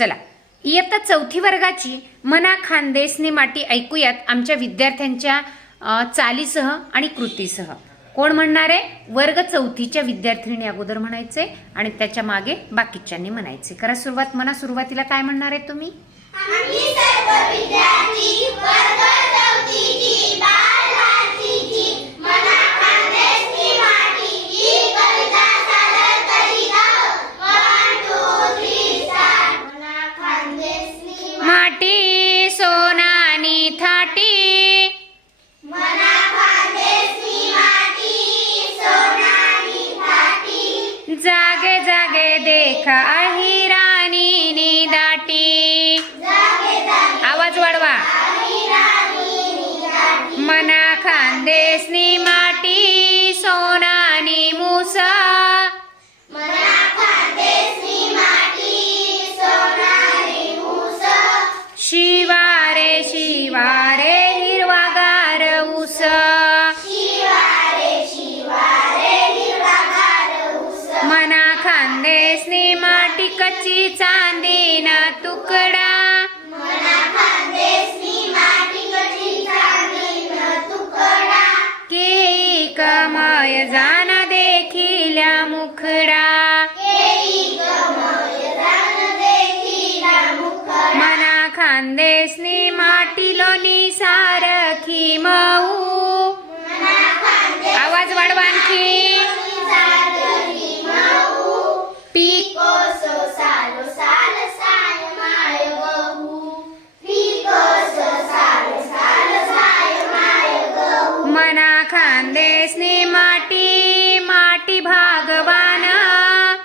चला, इयत्ता 4थी वर्गाची मना खानदेसनी माटी ऐकूयात आमच्या विद्यार्थ्यांच्या चालीसह आणि कृतीसह. कोण म्हणणार आहे? वर्ग 4थीच्या विद्यार्थिनीने अगोदर म्हणायचे आणि त्याच्या मागे बाकीच्यांनी म्हणायचे. करा सुरुवात. मना सुरुवातीला काय म्हणणार आहे तुम्ही? आम्ही सर्व विद्यार्थी वर्ग 4थीची बाल भारतीची मना खानदेसनी माटी ही कविता सादर करीत आहोत. 1 2 3 स्टार्ट. मना खानदेसनी माटी सोनानी थाटी, मना खानदेसनी माटी सोनानी थाटी, जागे जागे देखा अहिराणी नी दाटी. जागे जागे आवाज वाढवा. अहिराणी दाटी, मना खानदेसनी माटी सोनानी मुसा, मना खानदेसनी माटी सोनानी मूस, शिवारे शिवारे हिरवागार ऊस. शिवारे शिवारे हिरवागार ऊस, मना खानदेसनी माटी कच्ची चांदीना तुकडा, मना खानदेसनी माटी कशी चांदीना तुकडा, केई कमय जाना देखिल्या मुखडा. केई कमय जान देखिला मुखडा, मना खानदेसनी माटी लोणी सारखी मऊ. मना खानदेसनी आवाज वाढवा आणखी. सारखी मऊ, पीक कोसो सालो साल साय माय गहू, कोसो सालो साल साय माय गहू, मना खानदेसनी माटी माटी भागवान,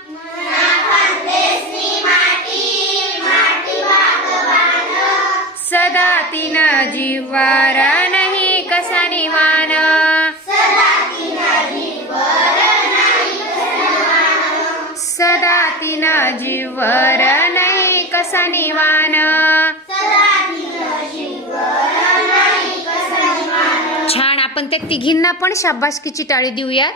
मना खानदेसनी माटी माटी भागवान, सदा तीन जीवार नाही कसा निवान. सदा तिना जीवर नाही कसवान, सदा तीन जीवर नाही कसा निवान. सदा तिना जीवर नाही कसवान. छान. आपण त्या तिघींना पण शाबासकीची टाळी देऊयात.